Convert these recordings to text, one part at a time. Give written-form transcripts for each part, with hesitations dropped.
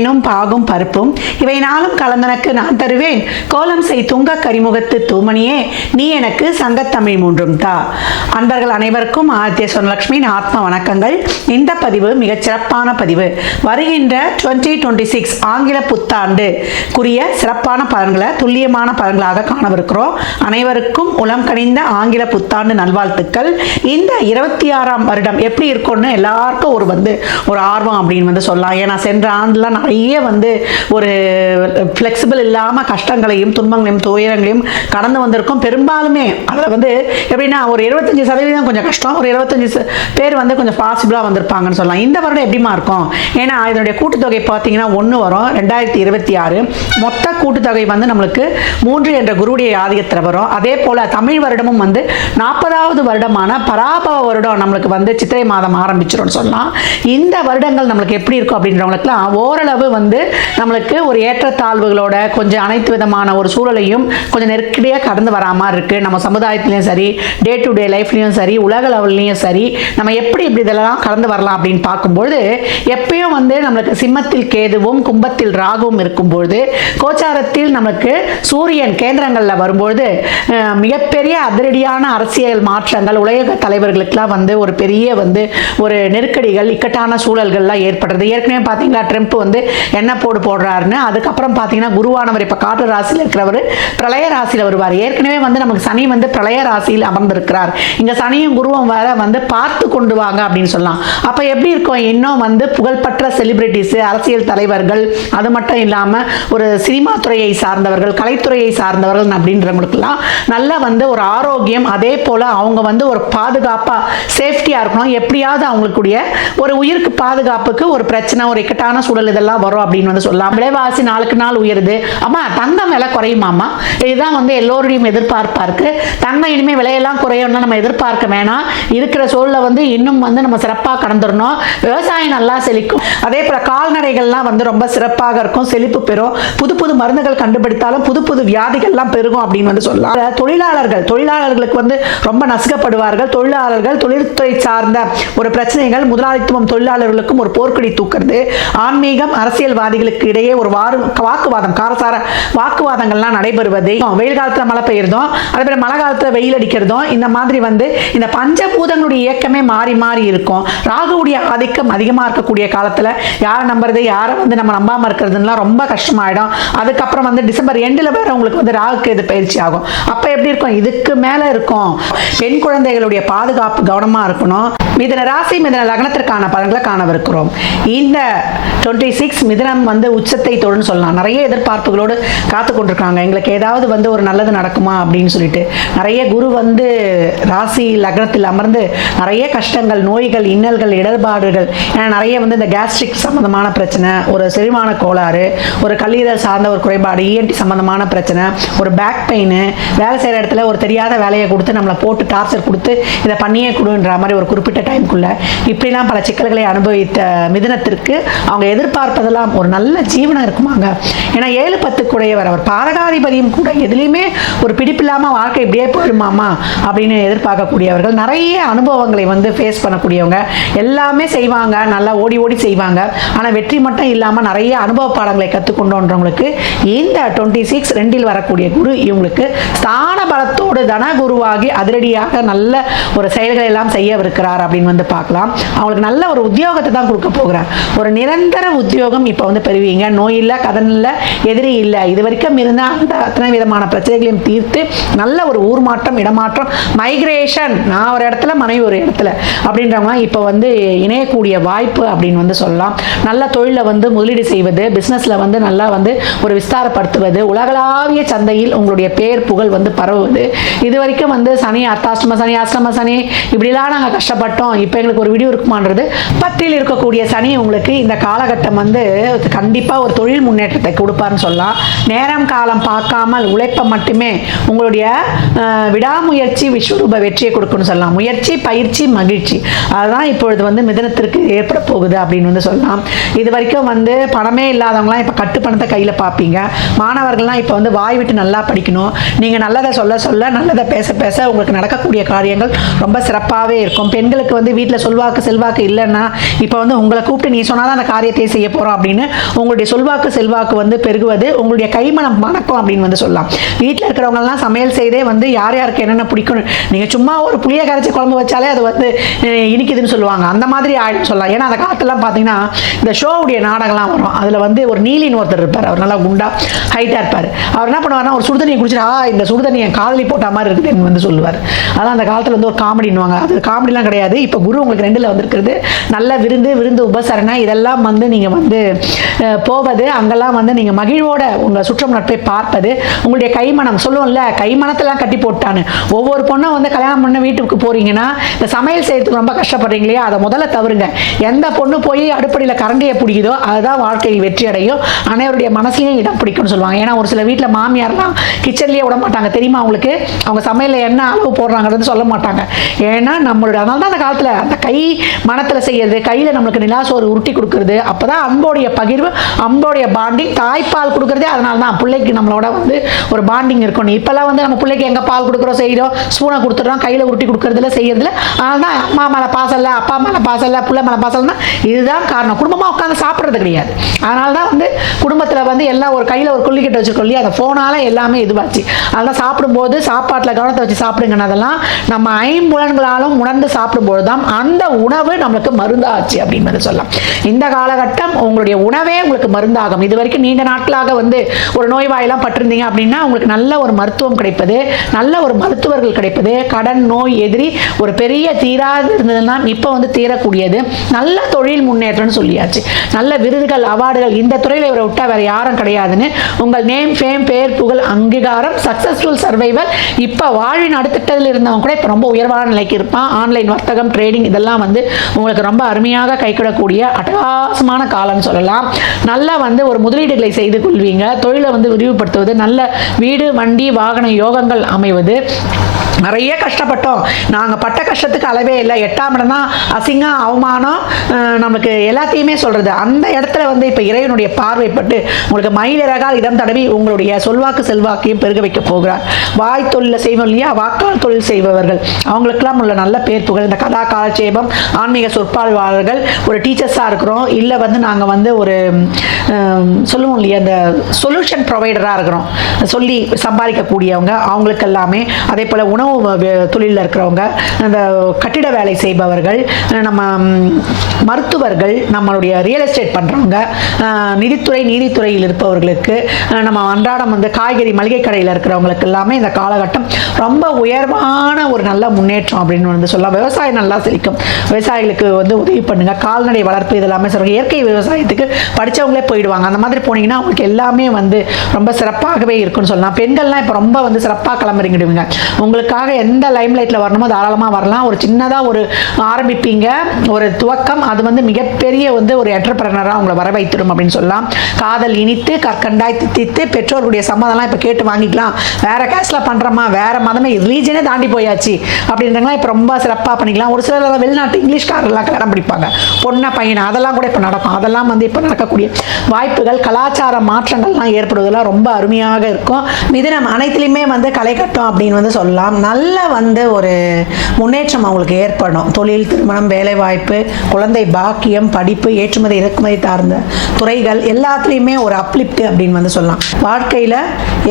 தேனும் பாகும் பருப்பும் இவை நாளும் கலந்தனக்கு நான் தருவேன். கோலம் செய் துங்க கரிமுகத்து தூமணியே நீ எனக்கு சங்கத்தமிழ் மூன்றும் தா. அன்பர்கள் அனைவருக்கும் ஆதித்ய சொர்ணலட்சுமியின் ஆத்ம வணக்கங்கள். இந்த பதிவு மிகச் சிறப்பான பதிவு. வருகின்ற 2026 ஆங்கில புத்தாண்டுக்குரிய சிறப்பான பலன்களை துல்லியமான பலன்களாக காணவிருக்கிறோம். அனைவருக்கும் உளம் கனிந்த ஆங்கில புத்தாண்டு நல்வாழ்த்துக்கள். இந்த 26ஆம் வருடம் எப்படி இருக்கும்னு எல்லாருக்கும் ஒரு ஆர்வம் அப்படின்னு சொல்லலாம். ஏன்னா சென்ற ஆண்டுலாம் நிறைய ஒரு ஃப்ளெக்சிபிள் இல்லாமல் கஷ்டங்களையும் துன்பங்களையும் துயரங்களையும் கடந்து வந்திருக்கும். பெரும்பாலுமே அதில் எப்படின்னா ஒரு 75% கொஞ்சம் கஷ்டம், ஒரு 75 பேர் கொஞ்சம் பாசிபிளாக வந்திருப்பாங்கன்னு சொல்லலாம். இந்த வருடம் எப்படிமா இருக்கும்? ஏன்னா இதனுடைய கூட்டுத்தொகை பார்த்தீங்கன்னா 1 வரும். 2026 மொத்த கூட்டுத்தொகை நம்மளுக்கு 3 என்ற குருவுடைய ஆதிக்கத்தில் வரும். அதே போல் தமிழ் வருடமும் 40வது வருடமான பராபவ வருடம் நம்மளுக்கு சித்திரை மாதம் ஆரம்பிச்சிடும் சொல்லலாம். இந்த வருடங்கள் நம்மளுக்கு எப்படி இருக்கும் அப்படின்றவங்களுக்குலாம் ஓரளவு நம்மளுக்கு ஒரு ஏற்றத்தாழ்வுகளோட கொஞ்சம் அனைத்து விதமான ஒரு சூழலையும் கொஞ்சம் நெருக்கடியாக கடந்து வரா மாதிரி இருக்குது. நம்ம சமுதாயத்துலேயும் சரி, டே டு டே லைஃப்லேயும் சரி, உலக லெவல்லையும் சரி, நம்ம எப்படி இதெல்லாம் கடந்து வரலாம் அப்படின்னு பார்க்கும்பொழுது எப்பயும் நம்மளுக்கு சிம்மத்தில் கேதுவும் கும்பத்தில் ராகுவும் இருக்கும்பொழுது கோச்சாரத்தில் நமக்கு சூரியன் கேந்திரங்களில் வரும்பொழுது மிகப்பெரிய அதிரடியான அரசியல் மாற்றங்கள் உலக தலைவர்களுக்கெல்லாம் ஒரு பெரிய ஒரு நெருக்கடிகள் இக்கட்டான சூழல்கள்லாம் ஏற்படுறது. ஏற்கனவே பார்த்தீங்களா ட்ரம்ப் என்ன போடுறாருன்னு. அதுக்கப்புறம் பார்த்தீங்கன்னா குருவானவர் இப்போ காற்று ராசியில் இருக்கிறவர் பிரளய ராசியில் வருவார். ஏற்கனவே நமக்கு சனி பிரளய ராசியில் அமர்ந்திருக்கிறார். இங்கே சனியும் குருவும் வேற பார்த்து கொண்டு வாங்க அப்படின்னு சொல்லலாம். அப்போ எப்படி இருக்கும்? இன்னும் புகழ்பெற்ற செலிபிரிட்டிஸ், அரசியல் தலைவர்கள், அது மட்டும் இல்லாமல் ஒரு சினிமா துறையை சார்ந்தவர்கள், கலைத்துறையை சார்ந்தவர்கள் அப்படின்றவங்களுக்கெல்லாம் நல்ல ஒரு ஆரோக்கியம், அதே போல் அவங்க ஒரு பாதுகாப்பாக சேஃப்டியாக இருக்கணும். எப்படியாவது அவங்களுக்குடைய ஒரு உயிருக்கு பாதுகாப்புக்கு ஒரு பிரச்சனை, ஒரு இக்கட்டான சூழல் இதெல்லாம் வரும் அப்படின்னு சொல்லலாம். விலைவாசி நாளுக்கு நாள் உயருது. அம்மா தங்கம் விலை குறையுமாம்மா? இதுதான் எல்லோருடையும் எதிர்பார்ப்பா இருக்கு. தங்கம் இனிமேல் விலையெல்லாம் குறையணும்னா நம்ம எதிர்பார்க்க வேணாம். இருக்கிற சூழலை இன்னும் நம்ம சிறப்பாக கடந்துடணும். விவசாயம் நல்லா செழிக்கும். அதே போல கால்நடைகள்லாம் ரொம்ப சிறப்பாக இருக்கும், செழிப்பு பெறும். புது புது மருந்துகள் கண்டுபிடித்தாலும் புது புது வியாதிகள்லாம் பெருகும் அப்படின்னு சொல்லலாம். தொழிலாளர்களுக்கு ரொம்ப நசுக்கப்படுவார்கள். தொழிலாளர்கள் தொழில்துறை சார்ந்த ஒரு பிரச்சனைகள், முதலாளித்துவம் தொழிலாளர்களுக்கும் ஒரு போர்க்கொடி தூக்குறது, ஆன்மீகம் அரசியல்வாதிகளுக்கு இடையே ஒரு வாக்குவாதம், காரசார வாக்குவாதங்கள்லாம் நடைபெறுவது, வெயில் காலத்துல மழை பெய்யறதும், அதே போல மழை காலத்துல வெயில் அடிக்கிறதும், இந்த மாதிரி இந்த பஞ்சபூதங்களுடைய இயக்கமே மாறி மாறி இருக்கும். ராகுவுடைய ஆதிக்கம் அதிகமா இருக்கக்கூடிய காலத்துல யாரை நம்புறது, யாரை நம்ம நம்பாம இருக்கிறதுனா ரொம்ப கஷ்டமாயிடும். அதுக்கப்புறம் டிசம்பர் எண்டில் வேற உங்களுக்கு ராகுக்கு இது பயிற்சி ஆகும். அப்ப எப்படி இருக்கும்? இதுக்கு மேல இருக்கும். பெண் குழந்தைகளுடைய பாதுகாப்பு கவனமா இருக்கணும். மிதுன ராசி மிதுன லக்னத்திற்கான பலன்களை காணவிருக்கிறோம். இந்த 26 மிதுனம் உச்சத்தை தொடுன்னு சொல்லலாம். நிறைய எதிர்பார்ப்புகளோடு காத்து கொண்டிருக்காங்க. எங்களுக்கு ஏதாவது ஒரு நல்லது நடக்குமா அப்படின்னு சொல்லிட்டு நிறைய குரு ராசி லக்னத்தில் அமர்ந்து நிறைய கஷ்டங்கள், நோய்கள், இன்னல்கள், இடர்பாடுகள், நிறைய இந்த கேஸ்ட்ரிக் சம்பந்தமான பிரச்சனை, ஒரு செரிமான கோளாறு, ஒரு கல்லீரல் சார்ந்த ஒரு குறைபாடு, இஎன்டி சம்பந்தமான பிரச்சனை, ஒரு பேக் பெயின், வேலை செய்கிற இடத்துல ஒரு தெரியாத வேலையை கொடுத்து நம்மளை போட்டு டார்ச்சர் கொடுத்து இதை பண்ணியே கொடுன்ற மாதிரி ஒரு குறிப்பிட்ட டைமுக்குள்ள இப்படிலாம் பல சிக்கல்களை அனுபவித்த மிதுனத்திற்கு அவங்க எதிர்பார்ப்பதெல்லாம் ஒரு நல்ல ஜீவனம் இருக்குமாங்க. ஏன்னா 7-10 கூடையவர், அவர் பாரகாதிபதியும் கூட. எதுலையுமே ஒரு பிடிப்பில்லாமல் வாழ்க்கை இப்படியே போயிடுமாமா அப்படின்னு எதிர்பார்க்கக்கூடியவர்கள், நிறைய அனுபவங்களை ஃபேஸ் பண்ணக்கூடியவங்க, எல்லாமே செய்வாங்க, நல்லா ஓடி ஓடி செய்வாங்க. ஆனால் வெற்றி மட்டும் இல்லாமல் நிறைய அனுபவ பாடங்களை கற்றுக்கொண்டோன்றவங்களுக்கு இந்த 26 2 வரக்கூடிய குரு இவங்களுக்கு ஸ்தான பலத்தோடு தன குருவாகி அதிரடியாக நல்ல ஒரு செயல்களை எல்லாம் செய்யவிருக்கிறார் அப்படின்னு பார்க்கலாம். அவங்களுக்கு நல்ல ஒரு உத்தியோகத்தை தான் கொடுக்க போகிறார். ஒரு நிரந்தர உத்தியோகம் இப்போ பெறுவீங்க. நோய் இல்லை, கடன் இல்லை, எதிரி இல்லை. இது வரைக்கும் இருந்த அந்த அத்தனை விதமான பிரச்சனைகளையும் தீர்த்து நல்ல ஒரு ஊர் மாற்றம், இடமாற்றம், மைக்ரேஷன், நான் ஒரு இடத்துல மனைவி ஒரு இடத்துல அப்படின்றவங்க இப்போ இணையக்கூடிய வாய்ப்பு அப்படின்னு சொல்லலாம். நல்ல தொழிலை முதலீடு செய்வது, பிஸ்னஸில் நல்லா ஒரு விஸ்தாரப்படுத்துவது, உலகளாவிய சந்தையில் உங்களுடைய பேர் புகழ் பரவுவது. இது வரைக்கும் சனி அர்த்தாஷ்டம சனி, அஷ்டம சனி இப்படிலாம் நாங்கள் கஷ்டப்பட்டோம், இப்போ எங்களுக்கு ஒரு வீடியோ இருக்குமான்றது 10ல் இருக்கக்கூடிய சனி உங்களுக்கு இந்த காலகட்டம் கண்டிப்பாக ஒரு தொழில் முன்னேற்றத்தை கொடுப்பார்னு சொல்லலாம். நேரம் காலம் பார்க்காமல் உழைப்ப மட்டுமே உங்களுடைய விடாமுயற்சி விஸ்வரூப வெற்றியை கொடுக்குன்னு சொல்லலாம். முயற்சி, பயிற்சி, மகிழ்ச்சி, அதுதான் இப்பொழுது மிதனத்திற்கு ஏற்பட போகுது அப்படின்னு சொல்லலாம். இது வரைக்கும் பணமே இல்லாதவங்களாம் இப்போ கட்டு பணத்தை கையில் பார்ப்பீங்க. மாணவர்கள்லாம் இப்போ வாய் விட்டு நல்லா படிக்கணும். நீங்கள் நல்லதை சொல்ல சொல்ல, நல்லதை பேச பேச உங்களுக்கு நடக்கக்கூடிய காரியங்கள் ரொம்ப சிறப்பாகவே இருக்கும். பெண்களுக்கு வீட்டில் சொல்வாக்கு செல்வாக்கு இல்லைன்னா இப்போ உங்களை கூப்பிட்டு நீ சொன்னாதான் அந்த காரியத்தை செய்ய போகிறோம் பண்ணுறோம் அப்படின்னு உங்களுடைய சொல்வாக்கு செல்வாக்கு வந்து பெருகுவது, உங்களுடைய கைமணம் மணக்கும் அப்படின்னு வந்து சொல்லலாம். வீட்டில் இருக்கிறவங்கலாம் சமையல் செய்தே வந்து யார் யாருக்கு என்னென்ன பிடிக்கணும், நீங்கள் சும்மா ஒரு புளியை கரைச்சி குழம்பு வச்சாலே அது வந்து இனிக்குதுன்னு சொல்லுவாங்க. அந்த மாதிரி ஆயிடும் சொல்லலாம். ஏன்னா அந்த காலத்துலாம் பார்த்தீங்கன்னா இந்த ஷோவுடைய நாடகம்லாம் வரும். அதில் வந்து ஒரு நீலின்னு ஒருத்தர் இருப்பார். அவர் நல்லா குண்டா ஹைட்டாக இருப்பார். அவர் என்ன பண்ணுவார்னா ஒரு சுடுதண்ணியை குடிச்சிட்டு இந்த சுடுதண்ணி என் காதலி போட்ட மாதிரி இருக்குதுன்னு வந்து சொல்லுவார். அதான் அந்த காலத்தில் வந்து ஒரு காமெடின்னுவாங்க. அது காமெடிலாம் கிடையாது. இப்போ குரு உங்களுக்கு 2ல் வந்திருக்கிறது. நல்ல விருந்து உபசரணை இதெல்லாம் வந்து நீங்கள் வந்து போவது, அங்கெல்லாம் வந்து நீங்கள் மகிழ்வோட உங்கள் சுற்றம் நட்பை பார்ப்பது, உங்களுடைய கைமணம் சொல்லுவோம்ல, கைமணத்தெல்லாம் கட்டி போட்டான்னு. ஒவ்வொரு பொண்ணும் வந்து கல்யாணம் பண்ண வீட்டுக்கு போறீங்கன்னா இந்த சமையல் செய்யறதுக்கு ரொம்ப கஷ்டப்படுறீங்க இல்லையா, அதை முதல்ல தவறுங்க. எந்த பொண்ணு போய் அடுப்படியில் கரண்டியை பிடிக்குதோ அதுதான் வாழ்க்கையில் வெற்றி அடையும். அனைவருடைய மனசுலையும் இடம் பிடிக்கும்னு சொல்லுவாங்க. ஏன்னா ஒரு சில வீட்டில் மாமியார்லாம் கிச்சன்லேயே விட மாட்டாங்க தெரியுமா அவங்களுக்கு. அவங்க சமையலில் என்ன அளவு போடுறாங்கிறது சொல்ல மாட்டாங்க. ஏன்னா நம்மளுடைய அதனால தான் அந்த காலத்தில் அந்த கை மனத்தில் செய்யறது, கையில் நம்மளுக்கு நிலாசோறு உருட்டி கொடுக்குறது, அப்போ தான் அன்போடைய பகிர்வு, அன்போடைய பாண்டிங். தாய்ப்பால் கொடுக்குறதே அதனால தான் பிள்ளைக்கு நம்மளோட வந்து ஒரு பாண்டிங் இருக்கணும். இப்போல்லாம் வந்து நம்ம பிள்ளைக்கு எங்கே பால் கொடுக்குறோம், செய்கிறோம், ஸ்பூனை கொடுத்துட்றோம், கையில் உருட்டி கொடுக்குறதுல செய்யறதுல. அதனால தான் அம்மா மேலே பாசல்ல, அப்பா மேலே பாசல்ல, பிள்ளை மேலே பாசல்னா இதுதான் காரணம். குடும்பமாக உட்காந்து சாப்பிட்றது கிடையாது. அதனால தான் வந்து குடும்பத்தில் வந்து எல்லாம் ஒரு கையில் ஒரு கொல்லிக்கட்டை வச்சுருக்கோம் இல்லையா, அந்த ஃபோனால் எல்லாமே இதுவாச்சு. அதெல்லாம் சாப்பிடும்போது சாப்பாட்டில் கவனத்தை வச்சு சாப்பிடுங்கன்னு அதெல்லாம் நம்ம ஐம்புலன்களாலும் உணர்ந்து சாப்பிடும்போது தான் அந்த உணவு நம்மளுக்கு மருந்தாச்சு அப்படின்னு சொல்லலாம். இந்த காலகட்டம் உங்களுடைய உணவே உங்களுக்கு மருந்தாகும். இது வரைக்கும் நீண்ட நாட்களாக வந்து ஒரு நோய்வாயெல்லாம் பட்டிருந்தீங்க அப்படின்னா உங்களுக்கு நல்ல ஒரு மருத்துவம் கிடைப்பது, நல்ல ஒரு மருத்துவர்கள் கிடைப்பது, கடன் நோய் எதிரி ஒரு பெரிய தீராது இருந்ததுன்னா இப்போ வந்து தீரக்கூடியது, நல்ல தொழில் முன்னேற்றம்னு சொல்லியாச்சு. நல்ல விருதுகள் அவார்டுகள் இந்த துறையில் இவரை விட்டா வேற யாரும் கிடையாதுன்னு உங்கள் நேம் ஃபேம் பேர் புகழ் அங்கீகாரம் சக்சஸ்ஃபுல் சர்வைவல். இப்போ வாழ்வின் அடுத்திட்டத்தில் இருந்தவங்க கூட இப்போ ரொம்ப உயர்வான நிலைக்கு இருப்பான். ஆன்லைன் வர்த்தகம் ட்ரேடிங் இதெல்லாம் வந்து உங்களுக்கு ரொம்ப அருமையாக கைக்கிடக்கூடிய அட்டகாசமான காலம்னு சொல்லலாம். நல்லா வந்து ஒரு முதலீடுகளை செய்து கொள்வீங்க. தொழிலை வந்து விரிவுபடுத்துவது, நல்ல வீடு வண்டி வாகன யோகங்கள் அமைவது. நிறைய கஷ்டப்பட்டோம், நாங்கள் பட்ட கஷ்டத்துக்கு அளவே இல்லை. 8ஆம் இடம் தான் அசிங்கம் அவமானம் நமக்கு எல்லாத்தையுமே சொல்கிறது. அந்த இடத்துல வந்து இப்போ இறைவனுடைய பார்வைப்பட்டு உங்களுக்கு மயிலிறகால் இடம் தடவி உங்களுடைய சொல்வாக்கு செல்வாக்கையும் பெருக வைக்க போகிறார். வாய் தொழில் செய்வோம் இல்லையா, வாக்கால் தொழில் செய்பவர்கள் அவங்களுக்கெல்லாம் உள்ள நல்ல பேர் புகழ். இந்த கதா காலட்சேபம் ஆன்மீக சொற்பாழ்வாளர்கள், ஒரு டீச்சர்ஸாக இருக்கிறோம், இல்லை வந்து நாங்கள் வந்து ஒரு சொல்லுவோம் இல்லையா அந்த சொல்யூஷன் ப்ரொவைடராக இருக்கிறோம், சொல்லி சம்பாதிக்கக்கூடியவங்க அவங்களுக்கு எல்லாமே. அதே போல் உணவு தொழிலில் இருக்கிறவங்க, அந்த கட்டிட வேலை செய்பவர்கள், நம்ம மருத்துவர்கள், நம்மளுடைய ரியல் எஸ்டேட் பண்ணுறவங்க, நிதித்துறை நீதித்துறையில் இருப்பவர்களுக்கு, நம்ம அன்றாடம் வந்து காய்கறி மளிகை கடையில் இருக்கிறவங்களுக்கு எல்லாமே இந்த காலகட்டம் ரொம்ப உயர்வான ஒரு நல்ல முன்னேற்றம் அப்படின்னு வந்து சொல்லலாம். விவசாயம் நல்லா செழிக்கும். விவசாயிகளுக்கு வந்து உதவி பண்ணுங்க. கால்நடை வளர்ப்பு இதெல்லாமே சொல்லுங்க. இயற்கை விவசாயத்துக்கு படித்தவங்களே போயிடுவாங்க. அந்த மாதிரி போனீங்கன்னா உங்களுக்கு எல்லாமே வந்து ரொம்ப சிறப்பாகவே இருக்குன்னு சொல்லலாம். பெண்கள்லாம் இப்போ ரொம்ப வந்து சிறப்பாக கிளம்புறீங்கிடுவீங்க. உங்களுக்காக எந்த லைம் லைட்டில் வரணுமோ தாராளமாக வரலாம். ஒரு சின்னதாக ஒரு ஆரம்பிப்பீங்க, ஒரு துவக்கம், அது வந்து மிகப்பெரிய வந்து ஒரு என்டர்பிரனராக உங்களை வர வைத்திடும் அப்படின்னு சொல்லலாம். காதல் இனித்து கற்கண்டாய் தித்தித்து பெற்றோர்களுடைய சம்மதம்லாம் இப்போ கேட்டு வாங்கிக்கலாம். வேற கேஸ்டில் பண்ணுறோமா, வேற மதமே ரிலீஜனே தாண்டி போயாச்சு அப்படின்றவங்களாம் இப்போ ரொம்ப சிறப்பாக பண்ணிக்கலாம். ஒரு சிலர் வெளிநாட்டு இங்கிலீஷ்காரெல்லாம் கல்யாணம் பிடிப்பாங்க, பொண்ணை பையனை, அதெல்லாம் கூட இப்போ நடக்கும். அதெல்லாம் வந்து இப்போ நடக்கக்கூடிய வாய்ப்புகள், கலாச்சார மாற்றங்கள்லாம் ஏற்படுவதெல்லாம் ரொம்ப அருமையாக இருக்கும். மிதுனம் அனைத்துலையுமே வந்து களை கட்டும் அப்படின்னு வந்து சொல்லலாம். நல்ல வந்து ஒரு முன்னேற்றம் அவங்களுக்கு ஏற்படும். தொழில், திருமணம், வேலைவாய்ப்பு, குழந்தை பாக்கியம், படிப்பு, ஏற்றுமதி இறக்குமதி சார்ந்த துறைகள் எல்லாத்துலேயுமே ஒரு அப்லிப்ட் அப்படின்னு வந்து சொல்லலாம். வாழ்க்கையில்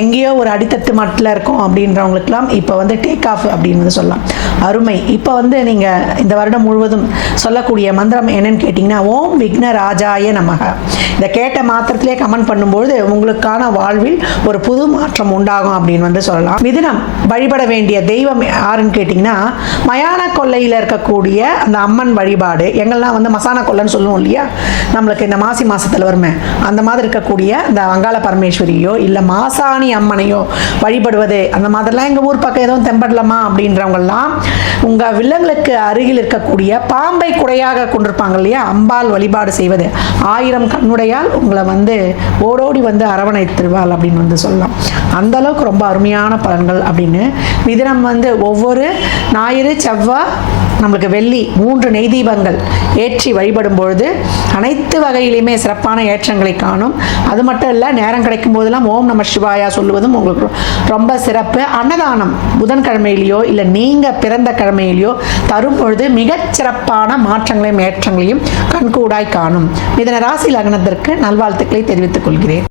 எங்கேயோ ஒரு அடித்தட்டு மட்டில் இருக்கும் அப்படின்றவங்களுக்கெல்லாம் இப்போ வந்து டேக் ஆஃப் அப்படின்னு வந்து சொல்லலாம். அருமை. இப்போ வந்து நீங்கள் இந்த வருடம் முழுவதும் சொல்லக்கூடிய மந்திரம் என்னன்னு கேட்டிங்கன்னா, ஓம் விக்ன ராஜாய நமக. இதை கேட்ட மாத்திரத்திலே கமெண்ட் பண்ணும்போது உங்களுக்கான வாழ்வில் ஒரு புது மாற்றம் உண்டாகும் அப்படின்னு வந்து சொல்லலாம். மிதுனம் வழிபட வேண்டிய தெய்வம் யாருன்னு கேட்டிங்கன்னா, மயான கொல்லையில் இருக்கக்கூடிய அந்த அம்மன் வழிபாடு. எங்கெல்லாம் வந்து மசான கொல்லைன்னு சொல்லுவோம் இல்லையா, நம்மளுக்கு இந்த மாசி மாதத்தில் வருமே, அந்த மாதிரி இருக்கக்கூடிய இந்த அங்காள பரமேஸ்வரியோ இல்லை மாசாணி அம்மனையோ வழிபடுவது, அந்த மாதிரிலாம் எங்கள் ஊர் பக்கம் எதுவும் தென்படலாமா அப்படின்றவங்கெல்லாம் உங்கள் வில்லங்களுக்கு அருகில் இருக்கக்கூடிய பாம்பை குடையாக கொண்டிருப்பாங்க இல்லையா, அம்பாள் வழிபாடு செய்வது 1000 கண்ணுடையால் உங்களை வந்து ஓடோடி வந்து அரவணைத்திருவாள் அப்படின்னு வந்து சொல்லலாம். அந்த அளவுக்கு ரொம்ப அருமையான பலன்கள் அப்படின்னு. மிதுனம் வந்து ஒவ்வொரு ஞாயிறு, செவ்வாய், நம்மளுக்கு வெள்ளி 3 நெய் தீபங்கள் ஏற்றி வழிபடும் பொழுது அனைத்து வகையிலுமே சிறப்பான ஏற்றங்களை காணும். அது மட்டும் இல்லை, நேரம் கிடைக்கும் போதெல்லாம் ஓம் நம சிவாயா சொல்லுவதும் உங்களுக்கு ரொம்ப சிறப்பு. அன்னதானம் புதன்கிழமையிலையோ இல்லை நீங்கள் பிறந்த கிழமையிலையோ தரும் பொழுது மிகச் சிறப்பான மாற்றங்களையும் ஏற்றங்களையும் கண்கூடாய் காணும். மிதுன ராசி லக்னத்திற்கு நல்வாழ்த்துக்களை தெரிவித்துக் கொள்கிறேன்.